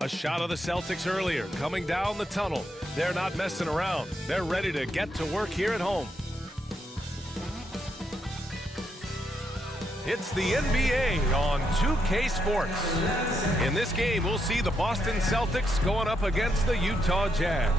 A shot of the Celtics earlier, coming down the tunnel. They're not messing around. They're ready to get to work here at home. It's the NBA on 2K Sports. In this game, we'll see the Boston Celtics going up against the Utah Jazz.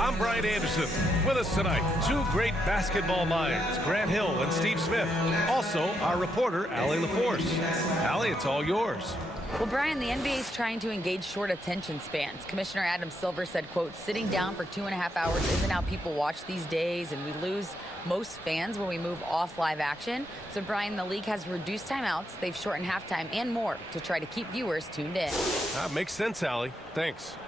I'm Brian Anderson. With us tonight, two great basketball minds, Grant Hill and Steve Smith. Also, our reporter, Allie LaForce. Allie, it's all yours. Well, Brian, the NBA is trying to engage short attention spans. Commissioner Adam Silver said, quote, sitting down for 2.5 hours isn't how people watch these days, and we lose most fans when we move off live action. So, Brian, the league has reduced timeouts. They've shortened halftime and more to try to keep viewers tuned in. That makes sense, Allie. Thanks.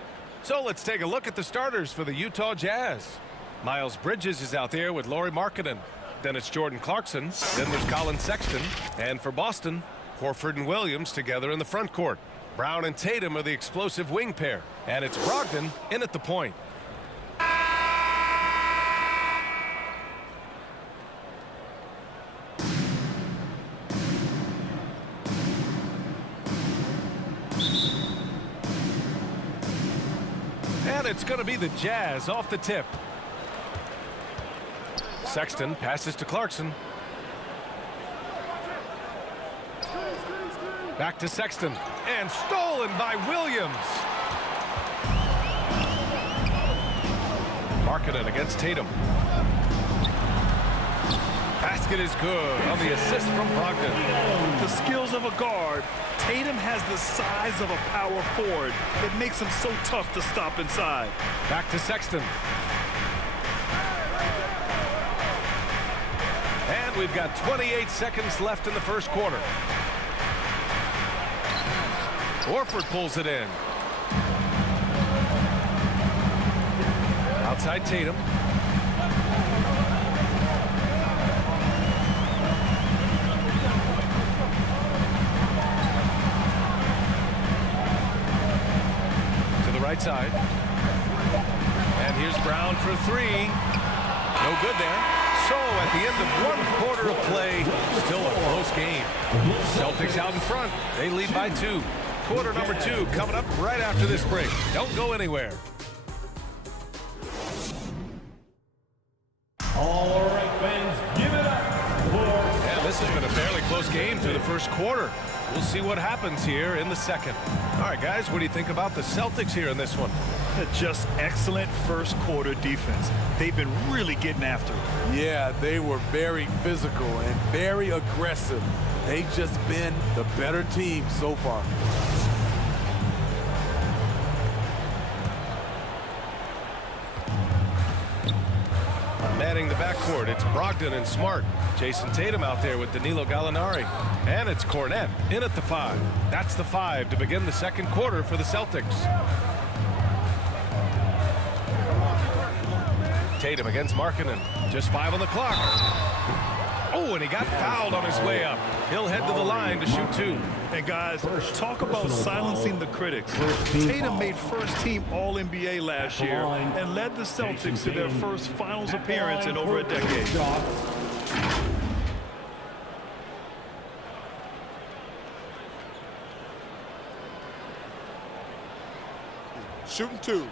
So let's take a look at the starters for the Utah Jazz. Miles Bridges is out there with Lauri Markkanen. Then it's Jordan Clarkson. Then there's Colin Sexton. And for Boston, Horford and Williams together in the front court. Brown and Tatum are the explosive wing pair. And it's Brogdon in at the point. And it's going to be the Jazz off the tip. Sexton passes to Clarkson. Back to Sexton, and stolen by Williams. Markkanen against Tatum. Basket is good on the assist from Brogdon. With the skills of a guard, Tatum has the size of a power forward. It makes him so tough to stop inside. Back to Sexton. And we've got 28 seconds left in the first quarter. Horford pulls it in. Outside Tatum. To the right side. And here's Brown for three. No good there. So at the end of one quarter of play, still a close game. Celtics out in front. They lead by 2. Quarter number 2 coming up right after this break. Don't go anywhere. All right, fans, give it up for... Yeah, this has been a fairly close game through the first quarter. We'll see what happens here in the second. All right, guys, what do you think about the Celtics here in this one? Just excellent first quarter defense. They've been really getting after it. Yeah, they were very physical and very aggressive. They've just been the better team so far. Manning the backcourt, it's Brogdon and Smart. Jason Tatum out there with Danilo Gallinari. And it's Cornette in at the 5. That's the 5 to begin the second quarter for the Celtics. Tatum against Markkanen. Just 5 on the clock. Oh, and he got fouled on his way up. He'll head to the line to shoot 2. And guys, talk about silencing the critics. Tatum made first-team All-NBA last year and led the Celtics to their first finals appearance in over a decade. Shooting 2.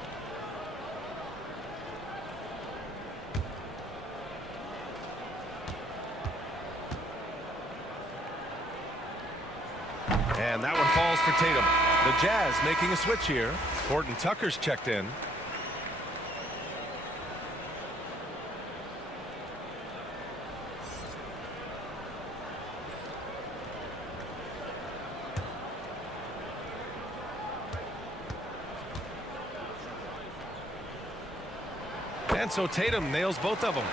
And that one falls for Tatum. The Jazz making a switch here. Horton Tucker's checked in. And so Tatum nails both of them.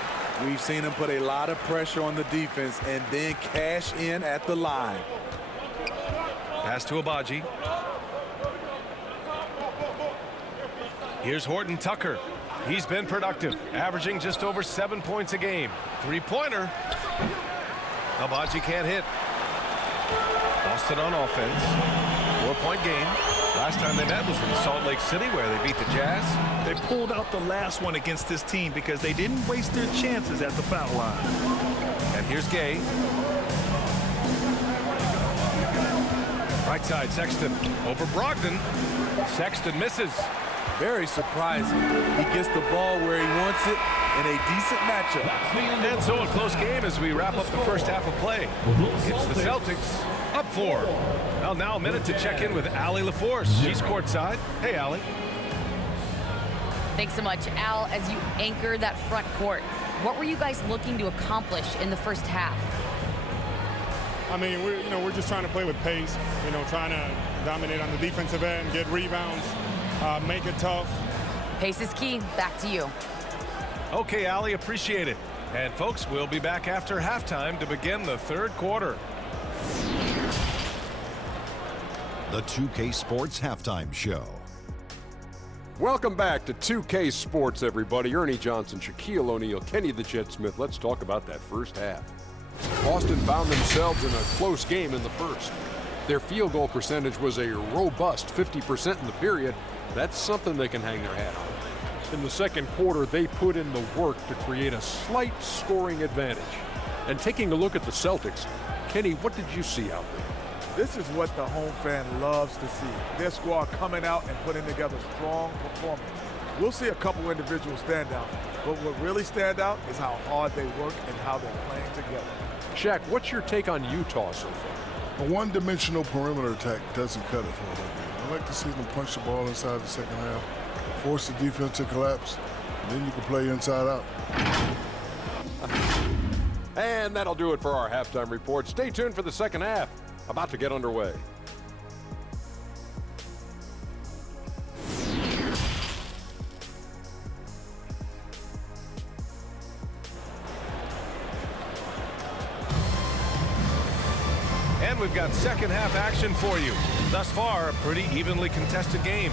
We've seen him put a lot of pressure on the defense and then cash in at the line. Pass to Abaji. Here's Horton Tucker. He's been productive, averaging just over 7 points a game. Three-pointer. Abaji can't hit. Boston on offense. 4-point game. Last time they met was in Salt Lake City where they beat the Jazz. They pulled out the last one against this team because they didn't waste their chances at the foul line. And here's Gay. Right side, Sexton. Over Brogdon. Sexton misses. Very surprising. He gets the ball where he wants it in a decent matchup. And so a close game as we wrap up the first half of play. It's the Celtics up 4. Well, now a minute to check in with Allie LaForce. She's courtside. Hey, Allie. Thanks so much, Al. As you anchor that front court, what were you guys looking to accomplish in the first half? I mean, we're just trying to play with pace, trying to dominate on the defensive end, get rebounds, make it tough. Pace is key. Back to you. Okay, Allie, appreciate it. And folks, we'll be back after halftime to begin the third quarter. The 2K Sports Halftime Show. Welcome back to 2K Sports, everybody. Ernie Johnson, Shaquille O'Neal, Kenny the Jet Smith. Let's talk about that first half. Boston found themselves in a close game in the first. Their field goal percentage was a robust 50% in the period. That's something they can hang their hat on. In the second quarter, they put in the work to create a slight scoring advantage. And taking a look at the Celtics, Kenny, what did you see out there? This is what the home fan loves to see. Their squad coming out and putting together strong performance. We'll see a couple individual standouts, but what really stand out is how hard they work and how they're playing together. Shaq, what's your take on Utah so far? A one-dimensional perimeter attack doesn't cut it for a little bit. I like to see them punch the ball inside the second half, force the defense to collapse, and then you can play inside out. And that'll do it for our halftime report. Stay tuned for the second half. About to get underway. And we've got second half action for you. Thus far, a pretty evenly contested game.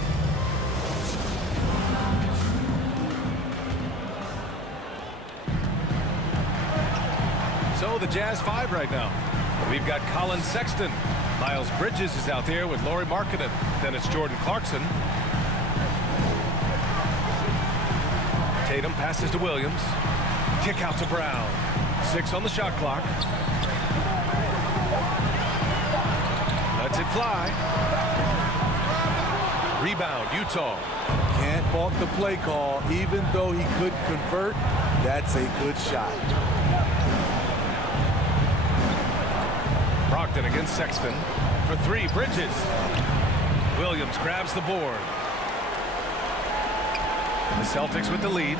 So the Jazz 5 right now. We've got Colin Sexton. Miles Bridges is out there with Lauri Markkanen. Then it's Jordan Clarkson. Tatum passes to Williams. Kick out to Brown. 6 on the shot clock. Lets it fly. Rebound, Utah. Can't fault the play call. Even though he couldn't convert, that's a good shot. Brogdon against Sexton. For 3, Bridges. Williams grabs the board. The Celtics with the lead.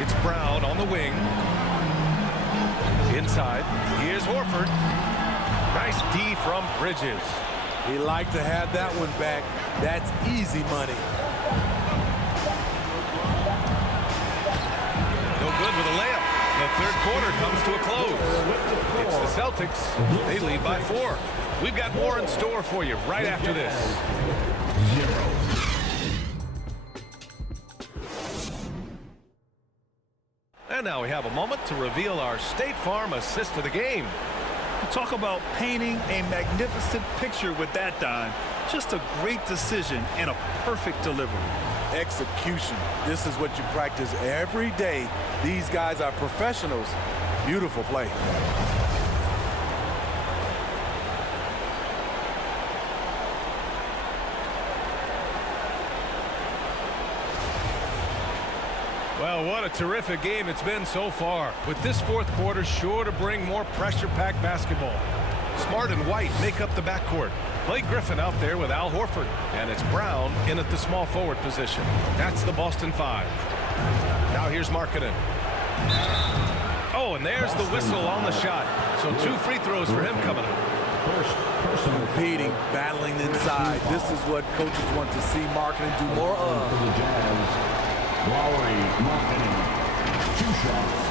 It's Brown on the wing. Inside. Here's Horford. Nice D from Bridges. He liked to have that one back. That's easy money. No good with a layup. The third quarter comes to a close. It's the Celtics. They lead by 4. We've got more in store for you right after this. And now we have a moment to reveal our State Farm assist of the game. Talk about painting a magnificent picture with that dime. Just a great decision and a perfect delivery. Execution. This is what you practice every day. These guys are professionals. Beautiful play. Well, what a terrific game it's been so far. With this fourth quarter sure to bring more pressure-packed basketball. Smart and White make up the backcourt. Blake Griffin out there with Al Horford. And it's Brown in at the small forward position. That's the Boston 5. Now here's Markkanen. Oh, and there's the whistle on the shot. So 2 free throws for him coming up. Competing, battling inside. This is what coaches want to see Markkanen do more of. For the Jazz, Lauri Markkanen, 2 shots.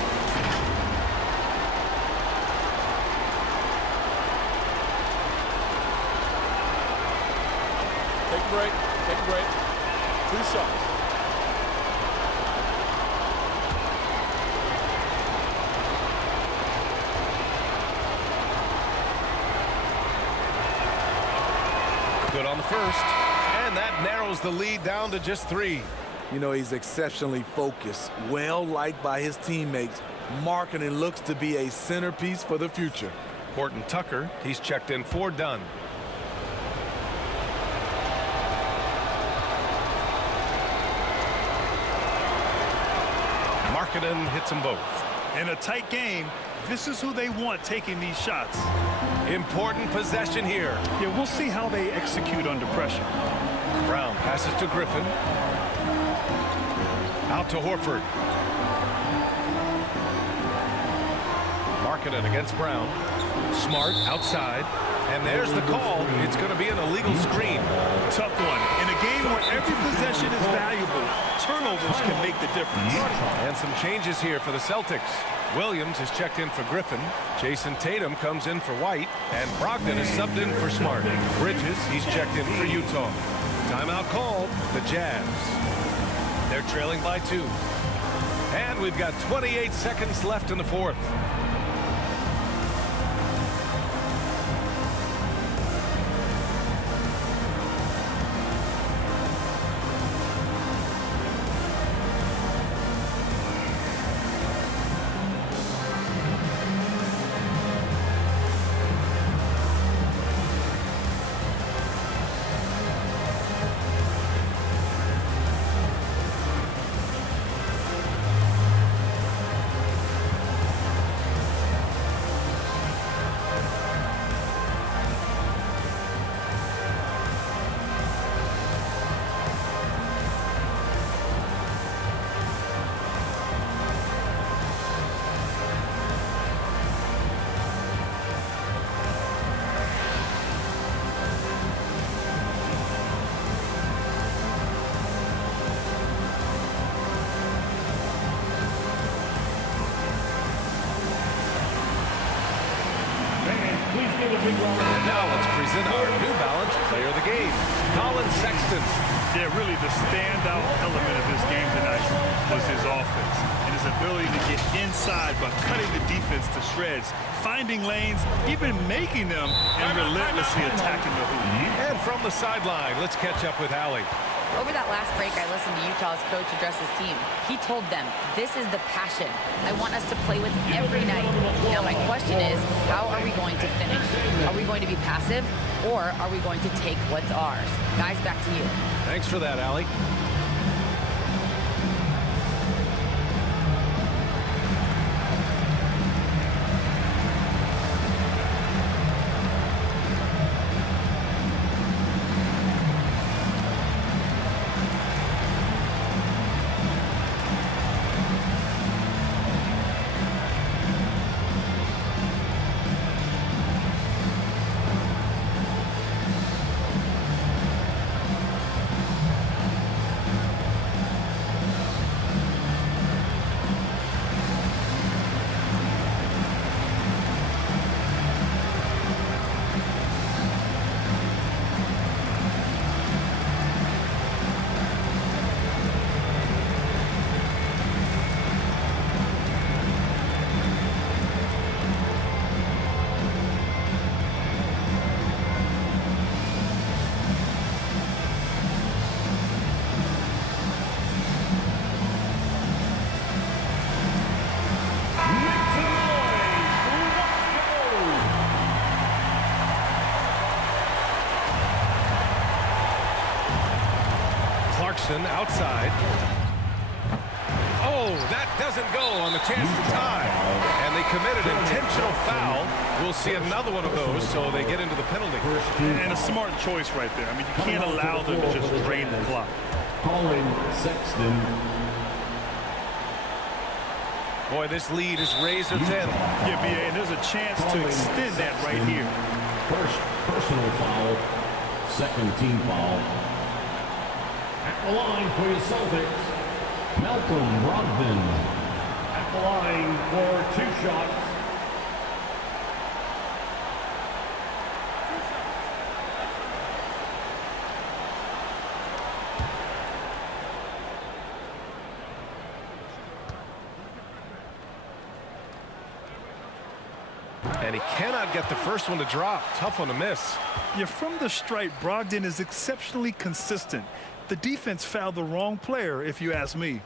Take a break. Take a break. 2 shots. Good on the first. And that narrows the lead down to just 3. You know, he's exceptionally focused, well liked by his teammates. Markkanen looks to be a centerpiece for the future. Horton Tucker, he's checked in for Dunn. Markkanen hits them both. In a tight game, this is who they want taking these shots. Important possession here. Yeah, we'll see how they execute under pressure. Brown passes to Griffin. Out to Horford. Markkanen against Brown. Smart outside. And there's the call. It's going to be an illegal screen. Tough one. In a game where every possession is valuable, turnovers can make the difference. And some changes here for the Celtics. Williams is checked in for Griffin. Jason Tatum comes in for White. And Brogdon is subbed in for Smart. Bridges, he's checked in for Utah. Timeout called, the Jazz. They're trailing by 2. And we've got 28 seconds left in the fourth. And now let's present our New Balance Player of the Game, Colin Sexton. Yeah, really the standout element of this game tonight was his offense and his ability to get inside by cutting the defense to shreds, finding lanes, even making them, and relentlessly attacking the hoop. And from the sideline, let's catch up with Allie. Over that last break, I listened to Utah's coach address his team. He told them, this is the passion I want us to play with every night. Now, my question is, how are we going to finish? Are we going to be passive, or are we going to take what's ours? Guys, back to you. Thanks for that, Allie. Outside. Oh, that doesn't go on the chance to tie. And they committed intentional foul. We'll see another one of those, so they get into the penalty. And a smart choice right there. I mean, you can't allow them to just drain the clock. Calling Sexton. Boy, this lead is razor thin. Yeah, BA, and there's a chance to extend that right here. First personal foul, second team foul. At the line for your Celtics, Malcolm Brogdon. At the line for 2 shots. And he cannot get the first one to drop. Tough one to miss. Yeah, from the stripe, Brogdon is exceptionally consistent. The defense fouled the wrong player, if you ask me.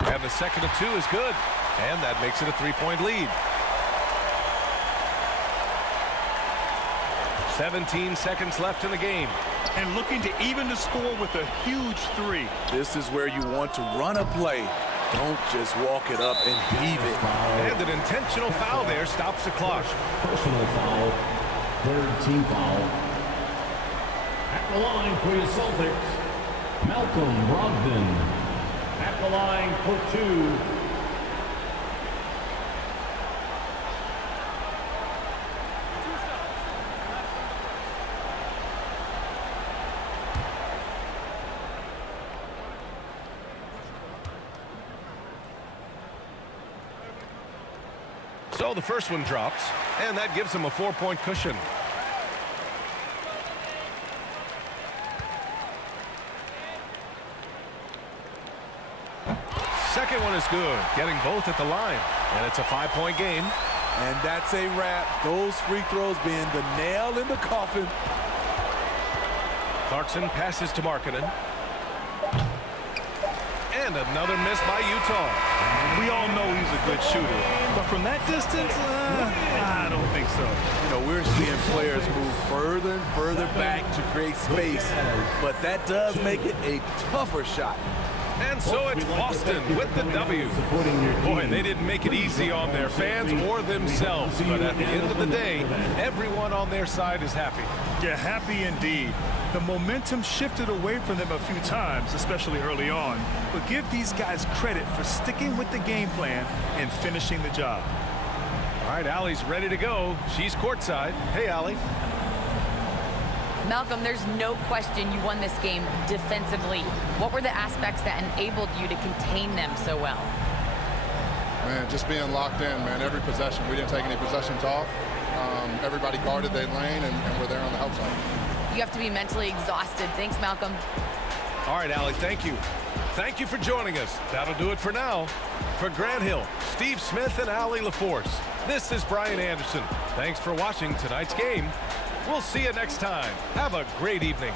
And the second of 2 is good. And that makes it a 3-point lead. 17 seconds left in the game. And looking to even the score with a huge three. This is where you want to run a play. Don't just walk it up and heave it. And an intentional foul there stops the clock. Personal foul. Third team foul. At the line for your Celtics, Malcolm Brogdon. At the line for 2. So the first one drops, and that gives him a 4-point cushion. Second one is good, getting both at the line, and it's a 5-point game. And that's a wrap. Those free throws being the nail in the coffin. Clarkson passes to Markkanen. And another miss by Utah. We all know he's a good shooter, but from that distance, I don't think so. You know, we're seeing players move further and further back to create space, but that does make it a tougher shot. And so it's Boston with the W. Boy, they didn't make it easy on their fans or themselves, but at the end of the day, everyone on their side is happy. Yeah, happy indeed. The momentum shifted away from them a few times, especially early on. But give these guys credit for sticking with the game plan and finishing the job. All right, Allie's ready to go. She's courtside. Hey, Allie. Malcolm, there's no question you won this game defensively. What were the aspects that enabled you to contain them so well? Man, just being locked in, man, every possession. We didn't take any possessions off. Everybody guarded their lane, and we're there on the outside. You have to be mentally exhausted. Thanks, Malcolm. All right, Allie, thank you. Thank you for joining us. That'll do it for now. For Grant Hill, Steve Smith, and Allie LaForce, this is Brian Anderson. Thanks for watching tonight's game. We'll see you next time. Have a great evening.